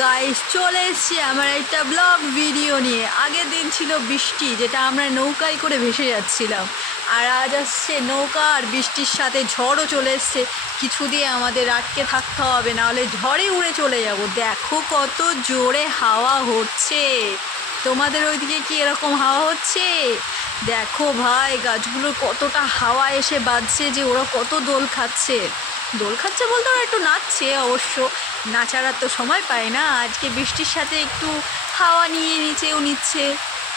Guys চলে এসেছি আমার একটা ব্লগ ভিডিও নিয়ে। আগের দিন ছিল বৃষ্টি, যেটা আমরা নৌকায় করে ভেসে যাচ্ছিলাম। আর আজ আসছে নৌকা আর বৃষ্টির সাথে ঝড়ও চলে এসছে। কিছু দিয়ে আমাদের আটকে থাকতে হবে, নাহলে ঝড়ে উড়ে চলে যাব। দেখো কত জোরে হাওয়া হচ্ছে। তোমাদের ওইদিকে কি এরকম হাওয়া হচ্ছে? দেখো ভাই, গাছগুলো কতটা হাওয়া এসে বাজছে, যে ওরা কত দোল খাচ্ছে। দোল খাচ্ছে বলতে ওরা একটু নাচছে অবশ্য, নাচার আর তো সময় পায় না। আজকে বৃষ্টির সাথে একটু হাওয়া নিয়ে নিচেও নিচ্ছে।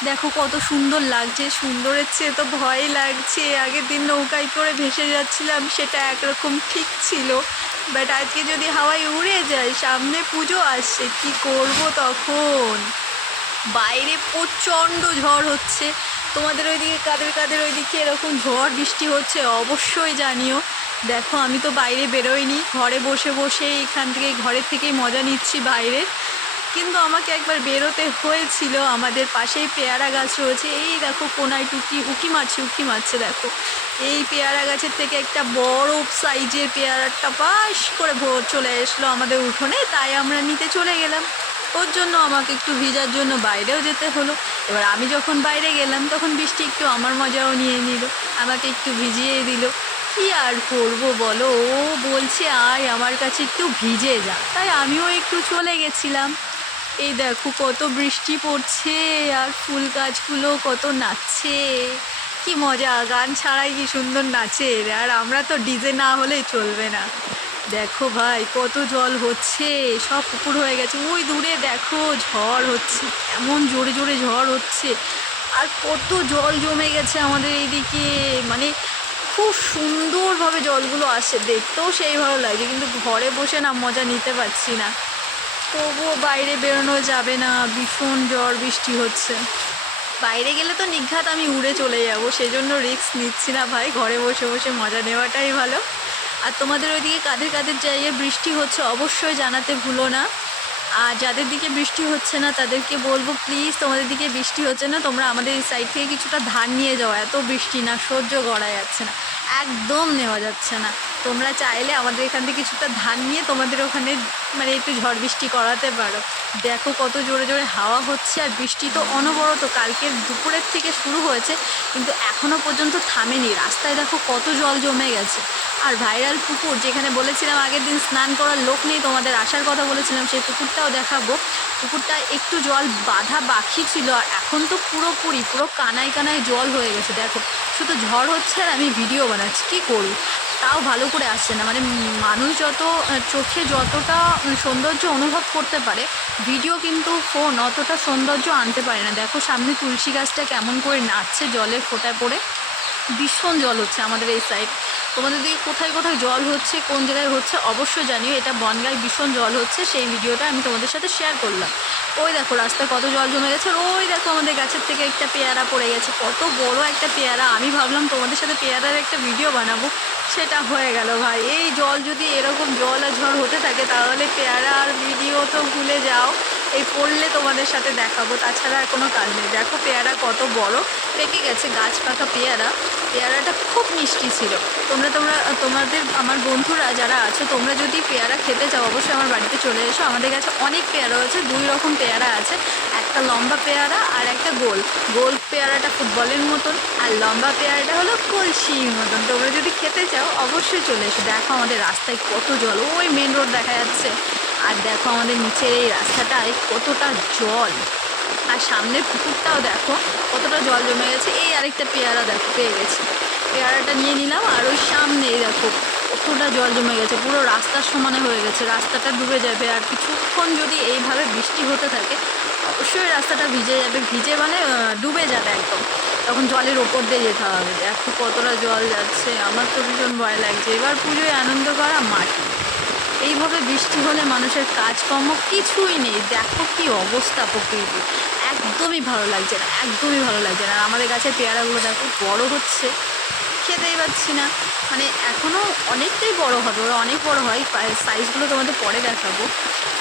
দেখো কত সুন্দর লাগছে, সুন্দরের চেয়ে তো ভয় লাগছে। আগের দিন নৌকায় করে ভেসে যাচ্ছিলাম, সেটা একরকম ঠিক ছিল। বাট আজকে যদি হাওয়ায় উড়ে যায়, সামনে পুজো আসছে, কি করব তখন? বাইরে প্রচণ্ড ঝড় হচ্ছে। তোমাদের ওইদিকে কাদের কাদের ওইদিকে এরকম ঝড় বৃষ্টি হচ্ছে অবশ্যই জানিও। দেখো আমি তো বাইরে বেরোইনি, ঘরে বসে বসে এখান থেকে ঘরের থেকেই মজা নিচ্ছি বাইরের। কিন্তু আমাকে একবার বেরোতে হয়েছিল। আমাদের পাশেই পেয়ারা গাছ রয়েছে, এই দেখো কোনায় উকি মারছে দেখো। এই পেয়ারা গাছের থেকে একটা বড় সাইজের পেয়ারাটা পাশ করে ভোর চলে আসলো আমাদের উঠোনে, তাই আমরা নিতে চলে গেলাম। ওর জন্য আমাকে একটু ভিজার জন্য বাইরেও যেতে হলো। এবার আমি যখন বাইরে গেলাম, তখন বৃষ্টি একটু আমার মজাও নিয়ে নিল, আমাকে একটু ভিজিয়ে দিল। কি আর করবো বলো, ও বলছে আয় আমার কাছে একটু ভিজে যা, তাই আমিও একটু চলে গেছিলাম। এই দেখো কত বৃষ্টি পড়ছে, আর ফুল গাছগুলো কত নাচছে। কি মজা, গান ছাড়াই কি সুন্দর নাচে। আর আমরা তো ডিজে না হলেই চলবে না। দেখো ভাই কত জল হচ্ছে, সব পুকুর হয়ে গেছে। ওই দূরে দেখো ঝড় হচ্ছে, এমন জোরে জোরে ঝড় হচ্ছে। আর কত জল জমে গেছে আমাদের এইদিকে, মানে খুব সুন্দরভাবে জলগুলো আসছে, দেখতেও সেই ভালো লাগছে। কিন্তু ঘরে বসে না মজা নিতে পারছি না। তবুও বাইরে বেরোনো যাবে না, ভীষণ ঝড় বৃষ্টি হচ্ছে। বাইরে গেলে তো নিঘাত আমি উড়ে চলে যাব, সেজন্য রিস্ক নিচ্ছি না ভাই। ঘরে বসে বসে মজা নেওয়াটাই ভালো। আর তোমাদের ওইদিকে কাদের কাদের জায়গায় বৃষ্টি হচ্ছে অবশ্যই জানাতে ভুলো না। আর যাদের দিকে বৃষ্টি হচ্ছে না তাদেরকে বলবো, প্লিজ তোমাদের দিকে বৃষ্টি হচ্ছে না, তোমরা আমাদের এই সাইড থেকে কিছুটা ধান নিয়ে যাও। এত বৃষ্টি না সহ্য করা যাচ্ছে না, একদম নেওয়া যাচ্ছে না। তোমরা চাইলে আমাদের এখান থেকে কিছুটা ধান নিয়ে তোমাদের ওখানে মানে একটু ঝড় বৃষ্টি করাতে পারো। দেখো কত জোরে জোরে হাওয়া হচ্ছে, আর বৃষ্টি তো অনবরত কালকের দুপুরের থেকে শুরু হয়েছে, কিন্তু এখনও পর্যন্ত থামেনি। রাস্তায় দেখো কত জল জমে গেছে। আর ভাইরাল পুকুর, যেখানে বলেছিলাম আগের দিন স্নান করার লোক নেই, তোমাদের আসার কথা বলেছিলাম, সেই পুকুরটাও দেখাবো। পুকুরটা একটু জল বাঁধা বাকি ছিল, আর এখন তো পুরো কানায় কানায় জল হয়ে গেছে। দেখো শুধু ঝড় হচ্ছে আর আমি ভিডিও বানাচ্ছি, কী করি তাও ভালো করে আসছে না। মানে মানুষ যত চোখে যতটা সৌন্দর্য অনুভব করতে পারে, ভিডিও কিন্তু ফোন অতটা সৌন্দর্য আনতে পারে না। দেখো সামনে তুলসী গাছটা কেমন করে নাচছে জলের ফোঁটায় পড়ে। ভীষণ জল হচ্ছে আমাদের এই সাইড। তোমাদের দিকে কোথায় কোথায় জল হচ্ছে, কোন জায়গায় হচ্ছে অবশ্যই জানিও। এটা বনগাঁয় ভীষণ জল হচ্ছে, সেই ভিডিওটা আমি তোমাদের সাথে শেয়ার করলাম। ওই দেখো রাস্তায় কত জল জমে গেছে। আর ওই দেখো আমাদের গাছের থেকে একটা পেয়ারা পড়ে গেছে, কত বড় একটা পেয়ারা। আমি ভাবলাম তোমাদের সাথে পেয়ারার একটা ভিডিও বানাবো, সেটা হয়ে গেল ভাই। এই জল যদি এরকম জল আর ঝড় হতে থাকে, তাহলে পেয়ারার ভিডিও তো ভুলে যাও। এই পড়লে তোমাদের সাথে দেখাবো, তাছাড়া আর কোনো কাজ নেই। দেখো পেয়ারা কত বড় পেকে গেছে, গাছ পাকা পেয়ারা। পেয়ারাটা খুব মিষ্টি ছিল। তোমাদের আমার বন্ধুরা যারা আছো, তোমরা যদি পেয়ারা খেতে চাও অবশ্যই আমার বাড়িতে চলে এসো। আমাদের কাছে অনেক পেয়ারা হয়েছে, 2 রকম পেয়ারা আছে, একটা লম্বা পেয়ারা আর একটা গোল। গোল পেয়ারাটা ফুটবলের মতন, আর লম্বা পেয়ারাটা হলো কলসির মতন। তোমরা যদি খেতে চাও অবশ্যই চলে এসো। দেখো আমাদের রাস্তায় কত জল, ওই মেন রোড দেখা যাচ্ছে। আর দেখো আমাদের নিচের এই রাস্তাটায় কতটা জল, আর সামনের পুকুরটাও দেখো কতটা জল জমে গেছে। এই আরেকটা পেয়ারা দেখো পেয়ে গেছি, পেয়ারাটা নিয়ে নিলাম। আর ওই সামনে দেখো কতটা জল জমে গেছে, পুরো রাস্তার সমানে হয়ে গেছে, রাস্তাটা ডুবে যাবে। আর কিছুক্ষণ যদি এইভাবে বৃষ্টি হতে থাকে, অবশ্যই রাস্তাটা ভিজে যাবে, ভিজে মানে ডুবে যাবে একদম। তখন জলের ওপর দিয়ে যেতে হবে। দেখো কতটা জল যাচ্ছে, আমার তো ভীষণ ভয় লাগছে। এবার পুজোয় আনন্দ করা মাটি। এইভাবে বৃষ্টি হলে মানুষের কাজকর্ম কিছুই নেই। দেখো কি অবস্থা প্রকৃতি, একদমই ভালো লাগছে না, একদমই ভালো লাগছে না। আর আমাদের গাছের পেয়ারাগুলো দেখো বড় হচ্ছে, খেতেই পাচ্ছি না। মানে এখনও অনেকটাই বড় হবে, ওরা অনেক বড় হয়। সাইজগুলো তোমাদের পরে দেখাবো।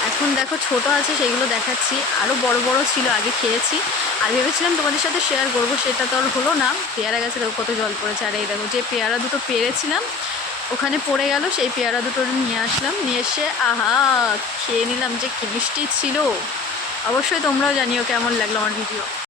এখন দেখো ছোট আছে, সেইগুলো দেখাচ্ছি। আরও বড় বড় ছিল, আগে খেয়েছি। আর ভেবেছিলাম তোমাদের সাথে শেয়ার করব, সেটা তো আর হলো না। পেয়ারা গাছে দেখো কত জল পড়েছে। আর এই দেখো যে পেয়ারা দুটো পেরেছিলাম, ওখানে পড়ে গেল, সেই পেয়ারা দুটো নিয়ে আসলাম, নিয়ে এসে আহা খেয়ে নিলাম, যে কি মিষ্টি ছিল। অবশ্যই তোমরাও জানিও কেমন লাগলো আমার ভিডিও।